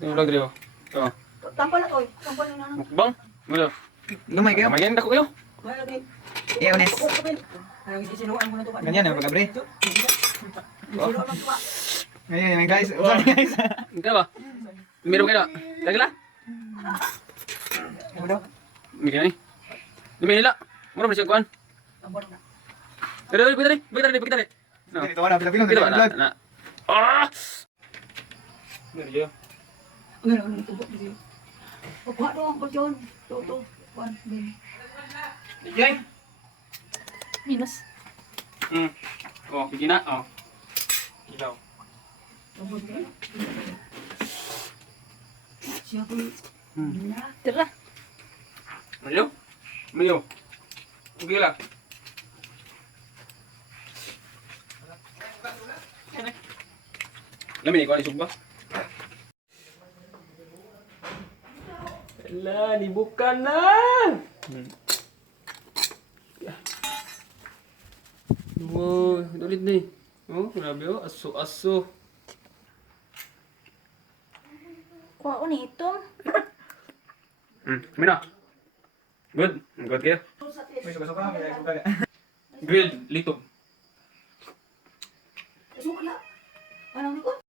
Yung vlog dito. Oh. Tampal na to. Tampal na na. Mukbang. Ano? Gamay kayo. Kamayan ako kayo. Eh, honest. Isinuan mo na to. Ganyan yung pagkabre. Isinuan mo to. Ayun, guys. Sorry, guys. Enggak ba? Meron kayo. Kagila. Ano daw? Migyan ni. Dumi nila. Mura ba siya kuan? Dali, pagkita rin. No. Ito na, pila-pila. Kita ba na? Ah! Dari yo. Ano tubo dito. Opo do ang kulyon. To. Kuan bin. Jay. Minus. Oh, bigyan na. Oh. Ilaw. Siya ko. Tira. Mayo. Okay lang. Lamin ikaw, isog ba? Ala, dibuka na! Wow, ulit nih. Oh, grabe oh, aso-aso. Kuha ko nito. Mina. Good. Good kayo. May suka-suka. May suka. Grilled, litog. Suka na. Anong ko?